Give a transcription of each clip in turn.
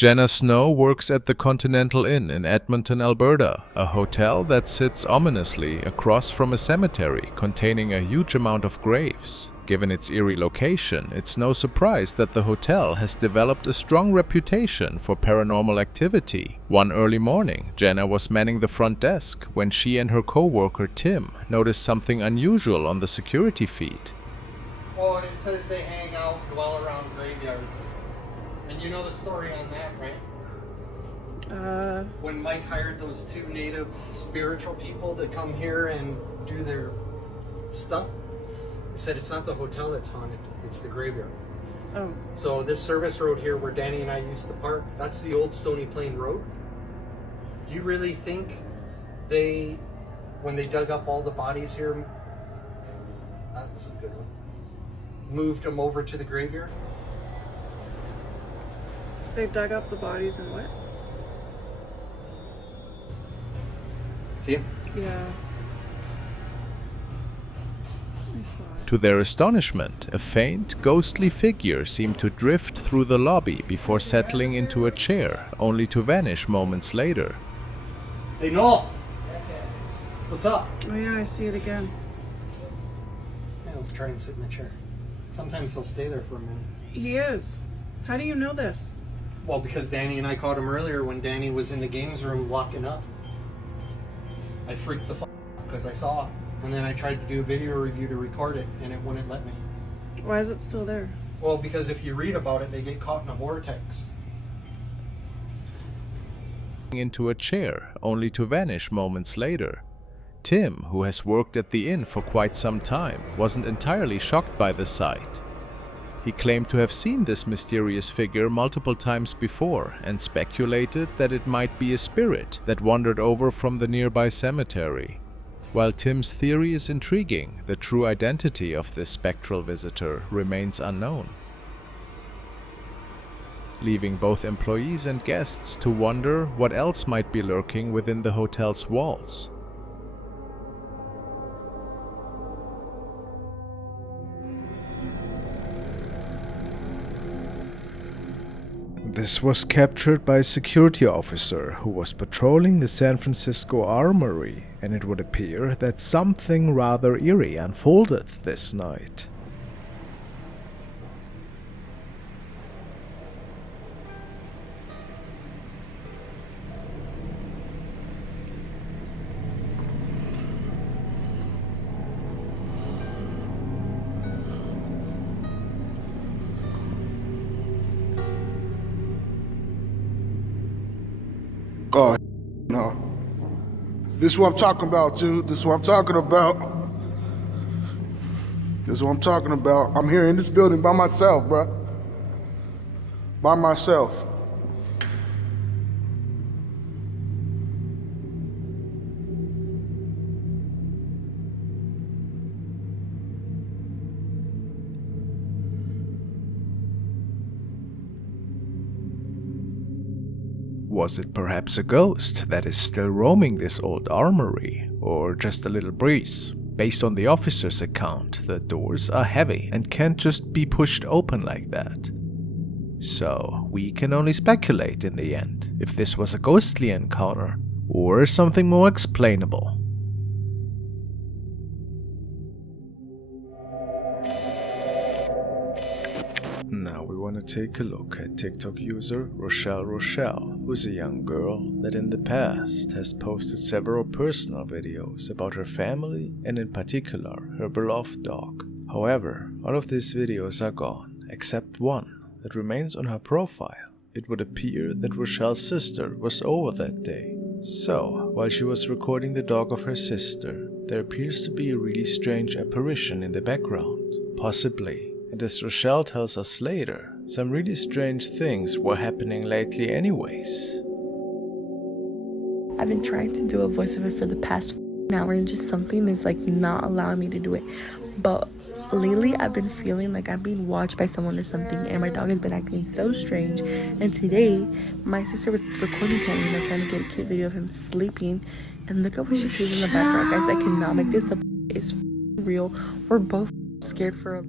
Jenna Snow works at the Continental Inn in Edmonton, Alberta, a hotel that sits ominously across from a cemetery containing a huge amount of graves. Given its eerie location, it's no surprise that the hotel has developed a strong reputation for paranormal activity. One early morning, Jenna was manning the front desk when she and her co-worker Tim noticed something unusual on the security feed. Oh, and it says they hang out, dwell around graveyards. And you know the story on that, right? When Mike hired those two native spiritual people to come here and do their stuff, he said it's not the hotel that's haunted, it's the graveyard. Oh. So this service road here where Danny and I used to park, that's the old Stony Plain Road. Do you really think when they dug up all the bodies here, that's a good one, moved them over to the graveyard? They dug up the bodies and what? See him? Yeah. I saw it. To their astonishment, a faint, ghostly figure seemed to drift through the lobby before settling into a chair, only to vanish moments later. Hey, Noel! What's up? Oh yeah, I see it again. Yeah, let's try and sit in the chair. Sometimes he'll stay there for a minute. He is. How do you know this? Well, because Danny and I caught him earlier when Danny was in the games room locking up. I freaked the fuck out because I saw it. And then I tried to do a video review to record it and it wouldn't let me. Why is it still there? Well, because if you read about it, they get caught in a vortex. Into a chair, only to vanish moments later. Tim, who has worked at the inn for quite some time, wasn't entirely shocked by the sight. He claimed to have seen this mysterious figure multiple times before and speculated that it might be a spirit that wandered over from the nearby cemetery. While Tim's theory is intriguing, the true identity of this spectral visitor remains unknown, leaving both employees and guests to wonder what else might be lurking within the hotel's walls. This was captured by a security officer who was patrolling the San Francisco Armory, and it would appear that something rather eerie unfolded this night. Oh, no. This is what I'm talking about, dude. This is what I'm talking about. This is what I'm talking about. I'm here in this building by myself, bro. By myself. Was it perhaps a ghost that is still roaming this old armory, or just a little breeze? Based on the officer's account, the doors are heavy and can't just be pushed open like that. So, we can only speculate in the end if this was a ghostly encounter or something more explainable. Now we want to take a look at TikTok user Rochelle, who's a young girl that in the past has posted several personal videos about her family and in particular her beloved dog. However, all of these videos are gone, except one that remains on her profile. It would appear that Rochelle's sister was over that day. So, while she was recording the dog of her sister, there appears to be a really strange apparition in the background, possibly. And as Rochelle tells us later, some really strange things were happening lately anyways. I've been trying to do a voiceover for the past hour and just something is like not allowing me to do it. But lately I've been feeling like I'm being watched by someone or something, and my dog has been acting so strange. And today my sister was recording him, trying to get a cute video of him sleeping, and look at what she sees in the background. Guys, I cannot make this up. It's real. We're both scared for a...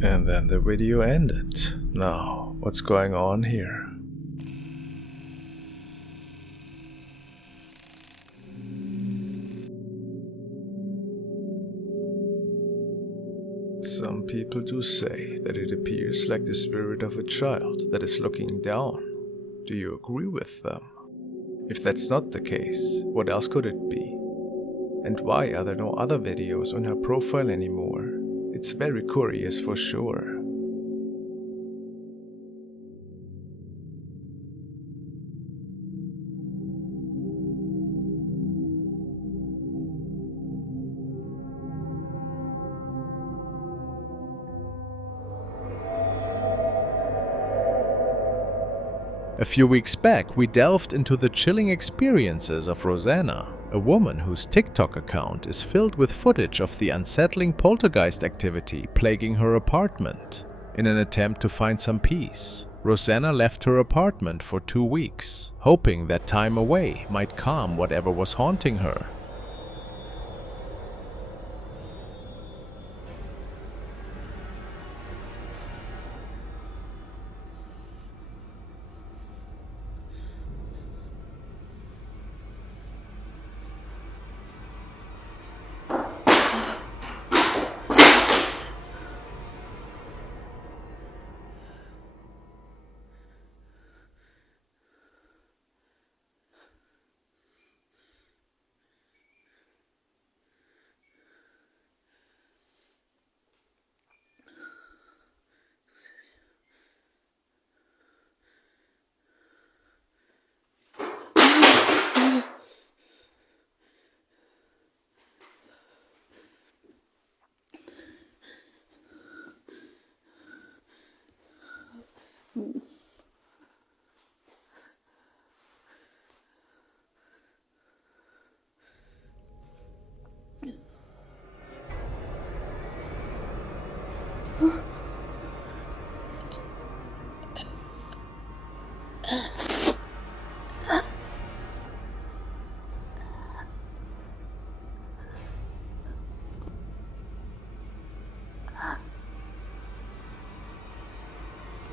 And then the video ended. Now, what's going on here? people do say that it appears like the spirit of a child that is looking down. Do you agree with them? If that's not the case, what else could it be? And why are there no other videos on her profile anymore? It's very curious for sure. A few weeks back, we delved into the chilling experiences of Rosanna, a woman whose TikTok account is filled with footage of the unsettling poltergeist activity plaguing her apartment. In an attempt to find some peace, Rosanna left her apartment for 2 weeks, hoping that time away might calm whatever was haunting her.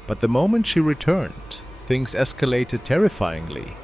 But the moment she returned, things escalated terrifyingly.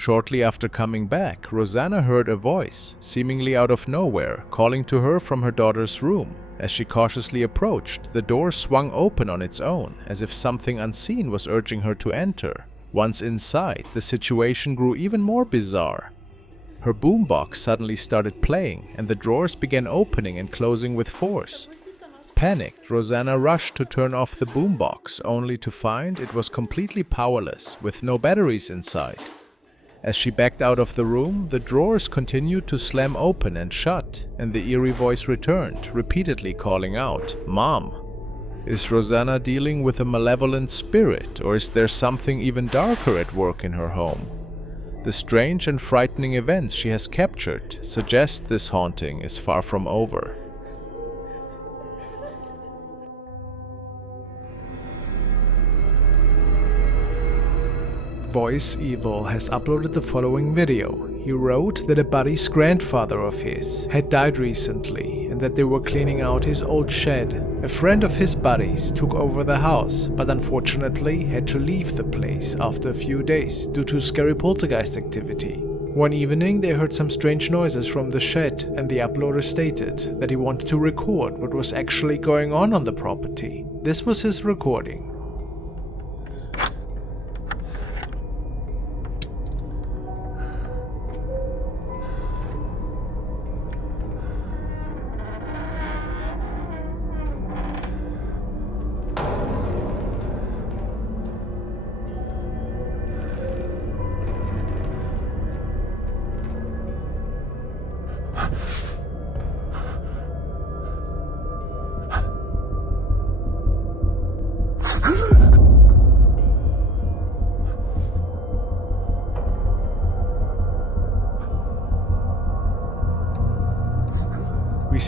Shortly after coming back, Rosanna heard a voice, seemingly out of nowhere, calling to her from her daughter's room. As she cautiously approached, the door swung open on its own, as if something unseen was urging her to enter. Once inside, the situation grew even more bizarre. Her boombox suddenly started playing, and the drawers began opening and closing with force. Panicked, Rosanna rushed to turn off the boombox, only to find it was completely powerless, with no batteries inside. As she backed out of the room, the drawers continued to slam open and shut, and the eerie voice returned, repeatedly calling out, "Mom." Is Rosanna dealing with a malevolent spirit, or is there something even darker at work in her home? The strange and frightening events she has captured suggest this haunting is far from over. Voice Evil has uploaded the following video. He wrote that a buddy's grandfather of his had died recently and that they were cleaning out his old shed. A friend of his buddy's took over the house, but unfortunately had to leave the place after a few days due to scary poltergeist activity. One evening they heard some strange noises from the shed, and the uploader stated that he wanted to record what was actually going on the property. This was his recording.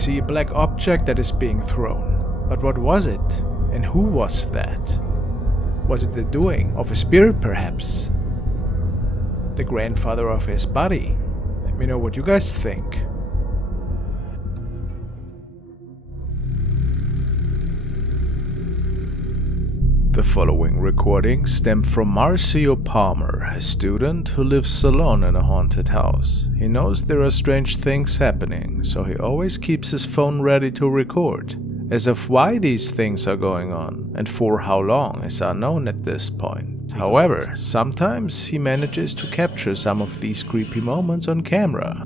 see a black object that is being thrown. But what was it? And who was that? Was it the doing of a spirit perhaps? The grandfather of his buddy? Let me know what you guys think. The following recording stemmed from Marcio Palmer, a student who lives alone in a haunted house. He knows there are strange things happening, so he always keeps his phone ready to record. As of why these things are going on and for how long is unknown at this point. However, sometimes he manages to capture some of these creepy moments on camera.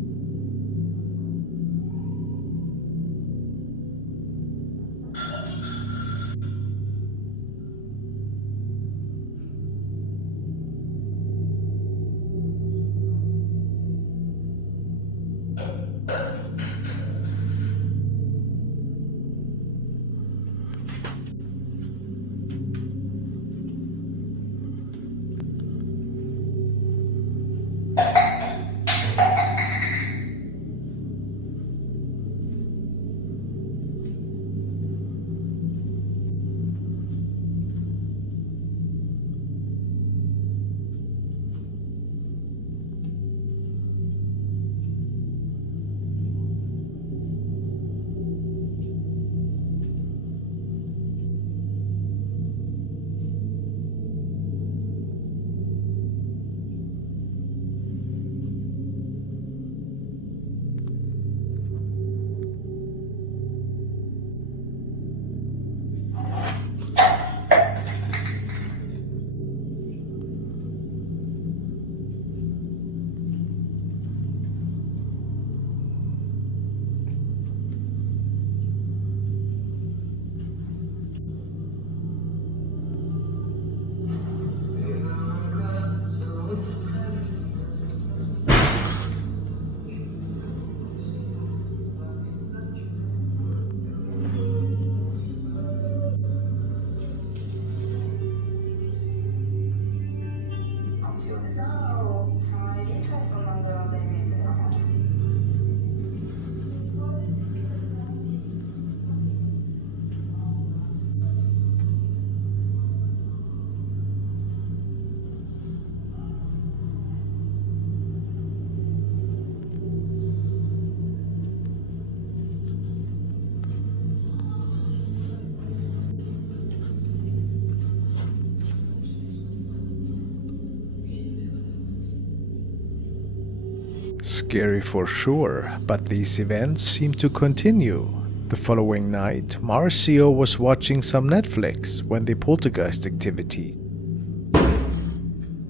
Scary for sure, but these events seem to continue. The following night, Marcio was watching some Netflix when the poltergeist activity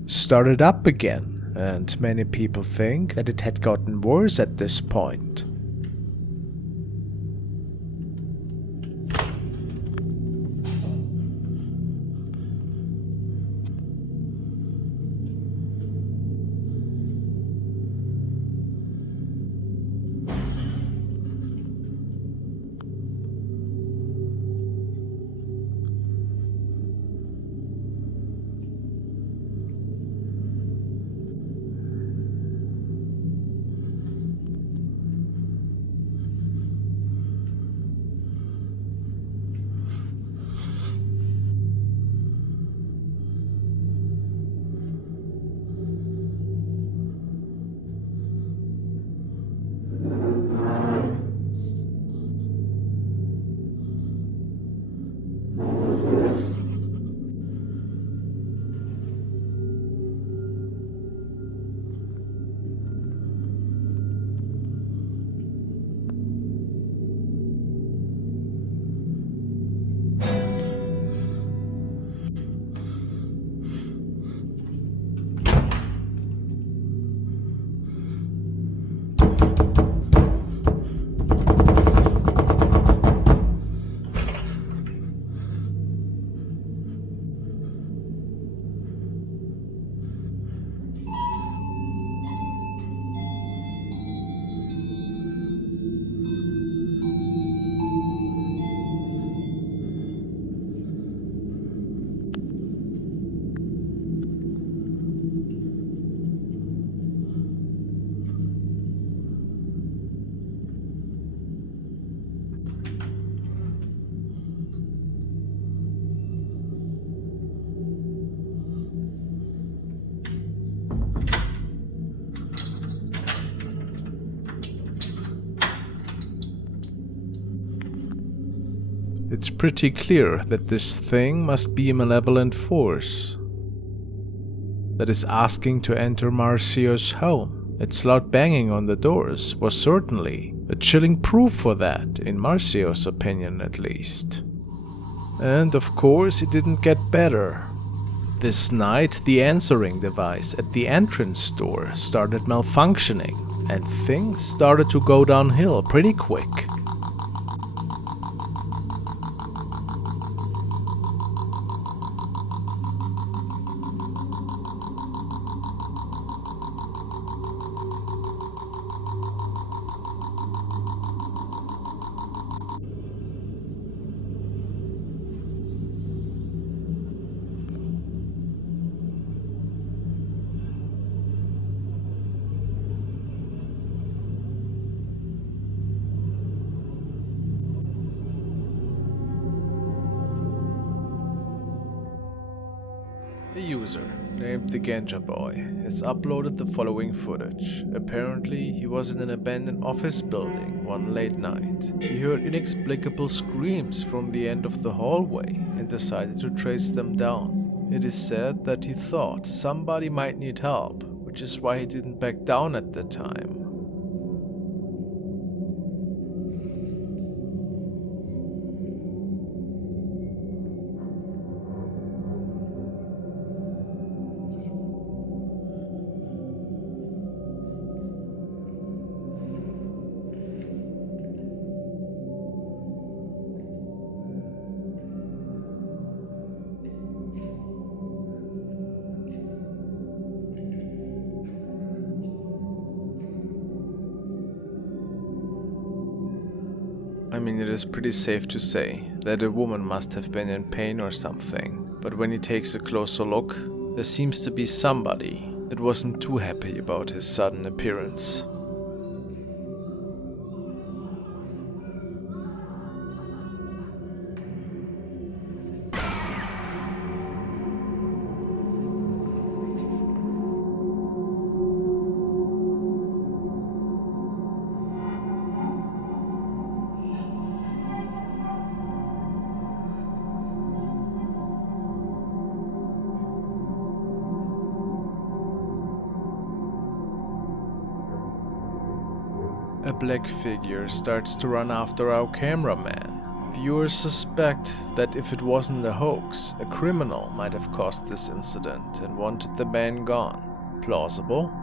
started up again, and many people think that it had gotten worse at this point. It's pretty clear that this thing must be a malevolent force that is asking to enter Marcio's home. Its loud banging on the doors was certainly a chilling proof for that, in Marcio's opinion at least. And of course it didn't get better. This night the answering device at the entrance door started malfunctioning, and things started to go downhill pretty quick. A user named the Ganja Boy has uploaded the following footage. Apparently, he was in an abandoned office building one late night. He heard inexplicable screams from the end of the hallway and decided to trace them down. It is said that he thought somebody might need help, which is why he didn't back down at the time. I mean, it is pretty safe to say that a woman must have been in pain or something, but when he takes a closer look, there seems to be somebody that wasn't too happy about his sudden appearance. A black figure starts to run after our cameraman. Viewers suspect that if it wasn't a hoax, a criminal might have caused this incident and wanted the man gone. Plausible?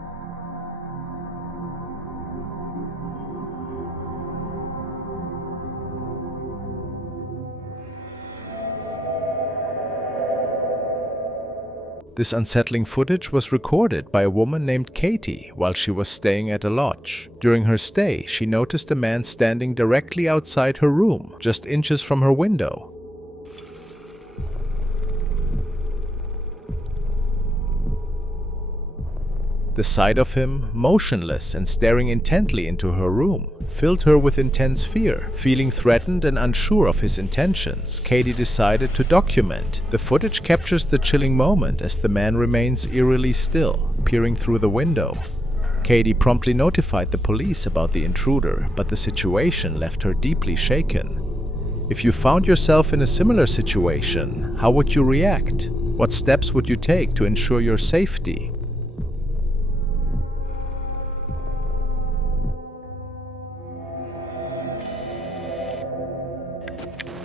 This unsettling footage was recorded by a woman named Katie while she was staying at a lodge. During her stay, she noticed a man standing directly outside her room, just inches from her window. The sight of him, motionless and staring intently into her room, filled her with intense fear. Feeling threatened and unsure of his intentions, Katie decided to document. The footage captures the chilling moment as the man remains eerily still, peering through the window. Katie promptly notified the police about the intruder, but the situation left her deeply shaken. If you found yourself in a similar situation, how would you react? What steps would you take to ensure your safety?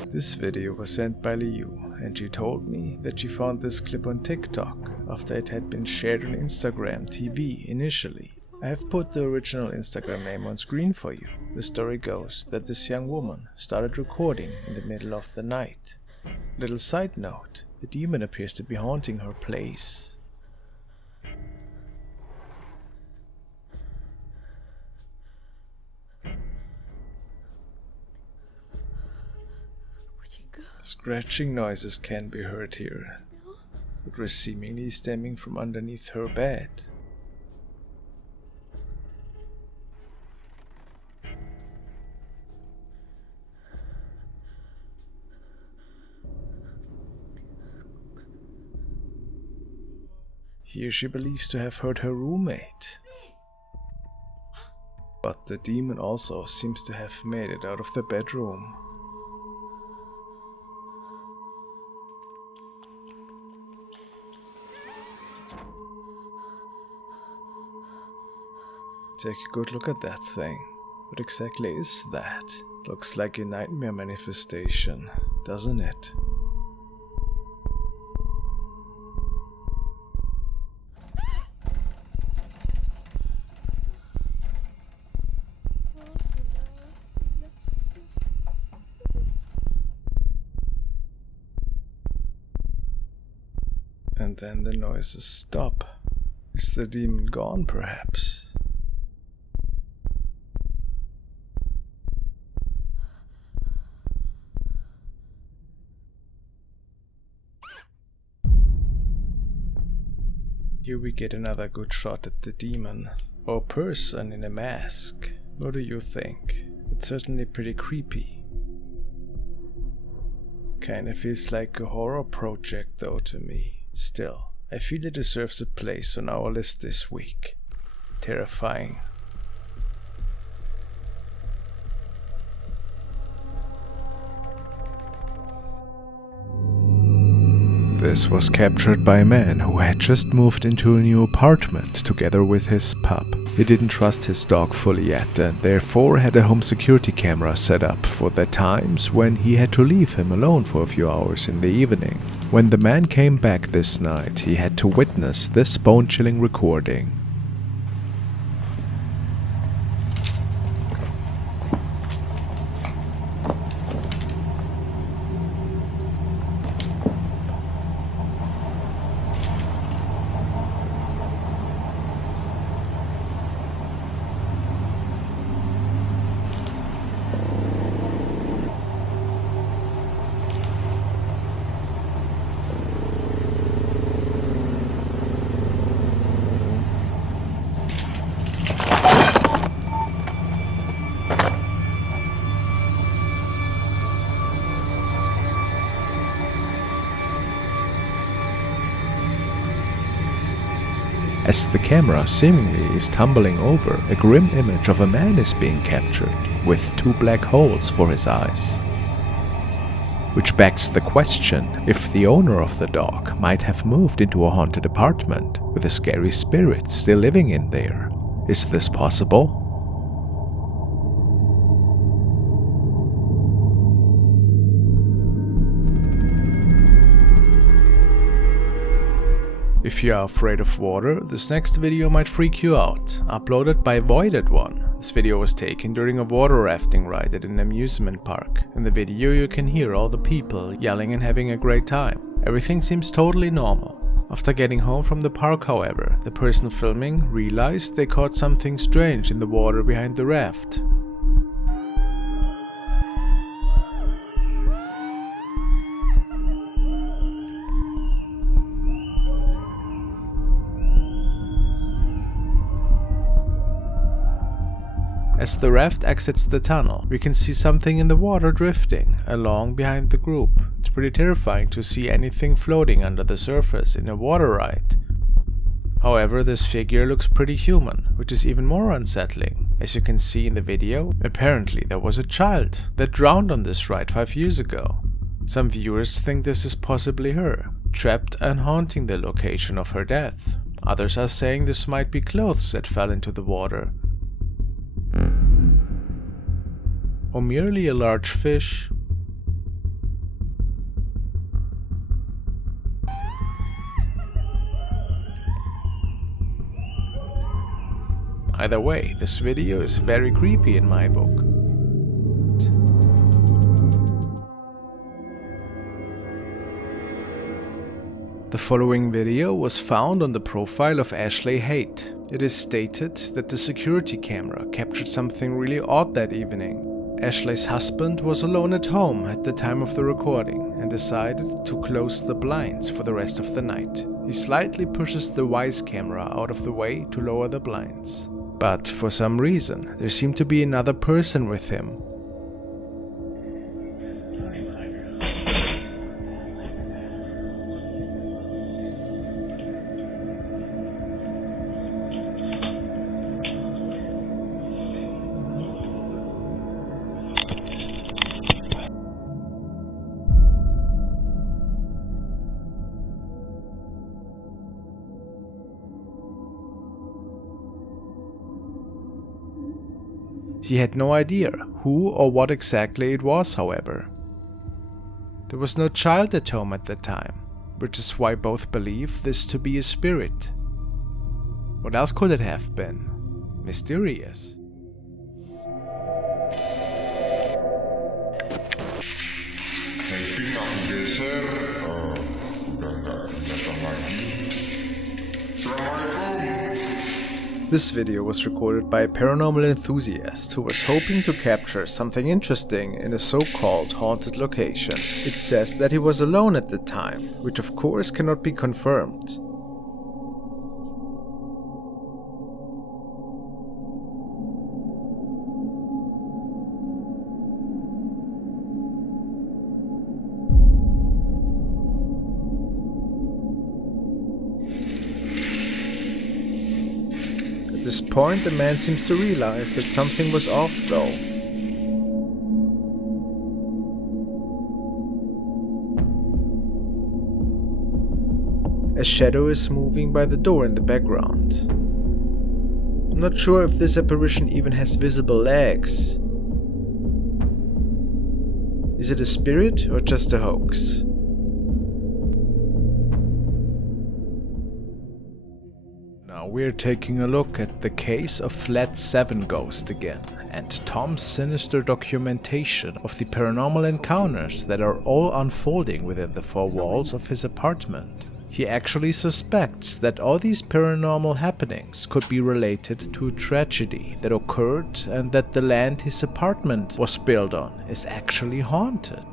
This video was sent by Liu, and she told me that she found this clip on TikTok after it had been shared on Instagram TV initially. I have put the original Instagram name on screen for you. The story goes that this young woman started recording in the middle of the night. Little side note, a demon appears to be haunting her place. Scratching noises can be heard here, but were seemingly stemming from underneath her bed. Here she believes to have heard her roommate. But the demon also seems to have made it out of the bedroom. Take a good look at that thing. What exactly is that? Looks like a nightmare manifestation, doesn't it? And then the noises stop. Is the demon gone, perhaps? Here we get another good shot at the demon, or person in a mask. What do you think? It's certainly pretty creepy. Kinda feels like a horror project though to me. Still, I feel it deserves a place on our list this week. Terrifying. This was captured by a man who had just moved into a new apartment together with his pup. He didn't trust his dog fully yet and therefore had a home security camera set up for the times when he had to leave him alone for a few hours in the evening. When the man came back this night, he had to witness this bone-chilling recording. As the camera seemingly is tumbling over, a grim image of a man is being captured, with 2 black holes for his eyes. Which begs the question if the owner of the dog might have moved into a haunted apartment with a scary spirit still living in there. Is this possible? If you are afraid of water, this next video might freak you out. Uploaded by Voided One. This video was taken during a water rafting ride at an amusement park. In the video you can hear all the people yelling and having a great time. Everything seems totally normal. After getting home from the park, however, the person filming realized they caught something strange in the water behind the raft. As the raft exits the tunnel, we can see something in the water drifting along behind the group. It's pretty terrifying to see anything floating under the surface in a water ride. However, this figure looks pretty human, which is even more unsettling. As you can see in the video, apparently there was a child that drowned on this ride 5 years ago. Some viewers think this is possibly her, trapped and haunting the location of her death. Others are saying this might be clothes that fell into the water. Or merely a large fish. Either way, this video is very creepy in my book. The following video was found on the profile of Ashley Haight. It is stated that the security camera captured something really odd that evening. Ashley's husband was alone at home at the time of the recording and decided to close the blinds for the rest of the night. He slightly pushes the Wise camera out of the way to lower the blinds. But for some reason, there seemed to be another person with him. He had no idea who or what exactly it was, however. There was no child at home at the time, which is why both believe this to be a spirit. What else could it have been? Mysterious. This video was recorded by a paranormal enthusiast who was hoping to capture something interesting in a so-called haunted location. It says that he was alone at the time, which of course cannot be confirmed. At this point, the man seems to realize that something was off, though. A shadow is moving by the door in the background. I'm not sure if this apparition even has visible legs. Is it a spirit or just a hoax? We're taking a look at the case of Flat 7 Ghost again, and Tom's sinister documentation of the paranormal encounters that are all unfolding within the four walls of his apartment. He actually suspects that all these paranormal happenings could be related to a tragedy that occurred and that the land his apartment was built on is actually haunted.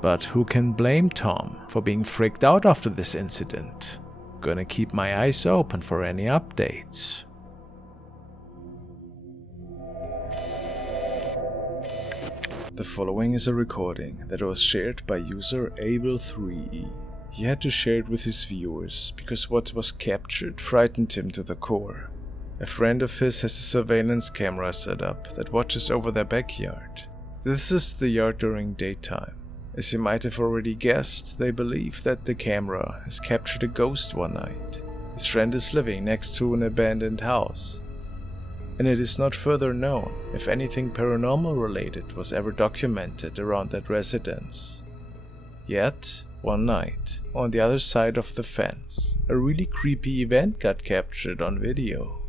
But who can blame Tom for being freaked out after this incident? Gonna keep my eyes open for any updates. The following is a recording that was shared by user Abel3E. He had to share it with his viewers because what was captured frightened him to the core. A friend of his has a surveillance camera set up that watches over their backyard. This is the yard during daytime. As you might have already guessed, they believe that the camera has captured a ghost one night. His friend is living next to an abandoned house, and it is not further known if anything paranormal related was ever documented around that residence. Yet, one night, on the other side of the fence, a really creepy event got captured on video.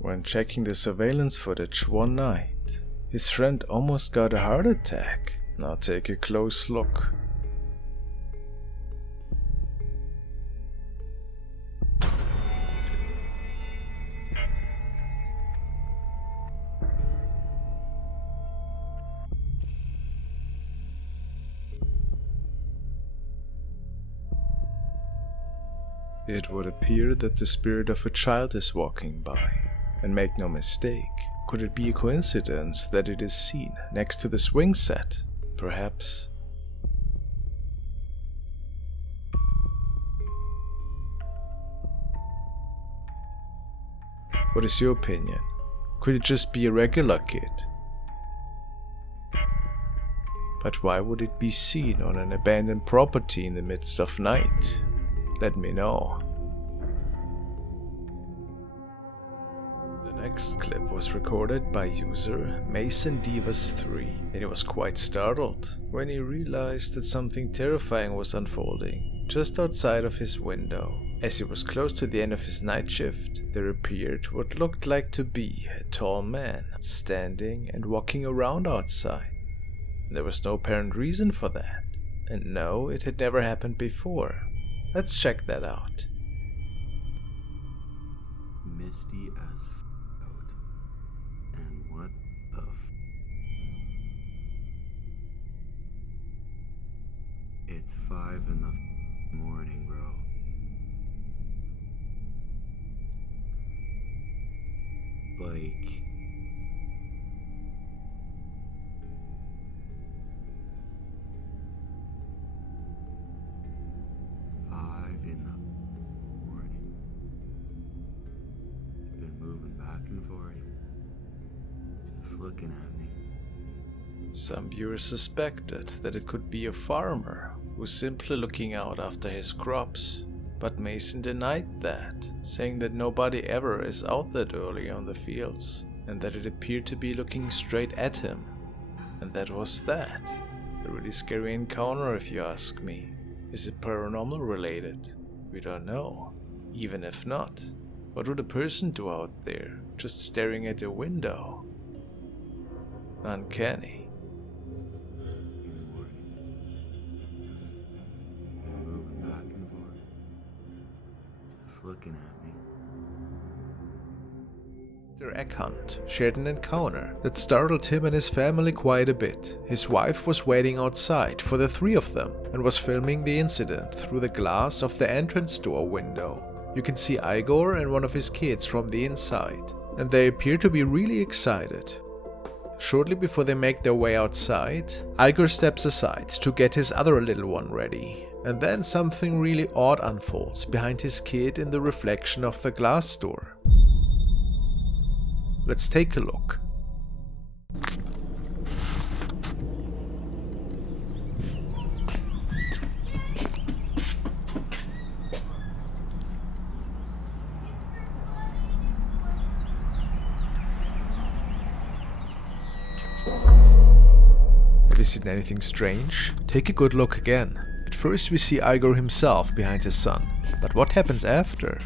When checking the surveillance footage one night, his friend almost got a heart attack. Now take a close look. It would appear that the spirit of a child is walking by. And make no mistake, could it be a coincidence that it is seen next to the swing set? Perhaps. What is your opinion? Could it just be a regular kid? But why would it be seen on an abandoned property in the midst of night? Let me know. The next clip was recorded by user MasonDivas3, and he was quite startled when he realized that something terrifying was unfolding just outside of his window. As he was close to the end of his night shift, there appeared what looked like to be a tall man standing and walking around outside. There was no apparent reason for that, and no, it had never happened before. Let's check that out. Misty as out. And what the It's 5 in the morning, bro. Like, looking at me. Some viewers suspected that it could be a farmer was simply looking out after his crops. But Mason denied that, saying that nobody ever is out that early on the fields, and that it appeared to be looking straight at him. And that was that. A really scary encounter if you ask me. Is it paranormal related? We don't know. Even if not, what would a person do out there, just staring at a window? Uncanny. Looking at me. Mr. Eckhunt shared an encounter that startled him and his family quite a bit. His wife was waiting outside for the three of them and was filming the incident through the glass of the entrance door window. You can see Igor and one of his kids from the inside, and they appear to be really excited. Shortly before they make their way outside, Igor steps aside to get his other little one ready. And then something really odd unfolds behind his kid in the reflection of the glass door. Let's take a look. Have you seen anything strange? Take a good look again. At first we see Igor himself behind his son, but what happens after?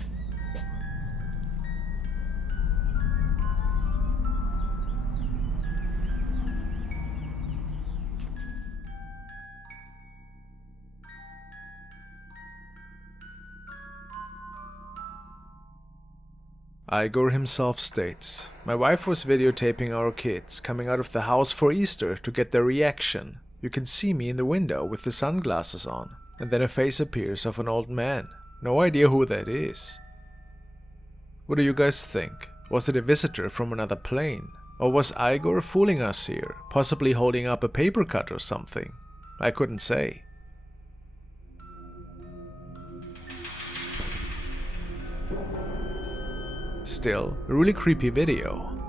Igor himself states, "My wife was videotaping our kids coming out of the house for Easter to get their reaction. You can see me in the window with the sunglasses on, and then a face appears of an old man. No idea who that is." What do you guys think? Was it a visitor from another plane? Or was Igor fooling us here, possibly holding up a paper cut or something? I couldn't say. Still, a really creepy video.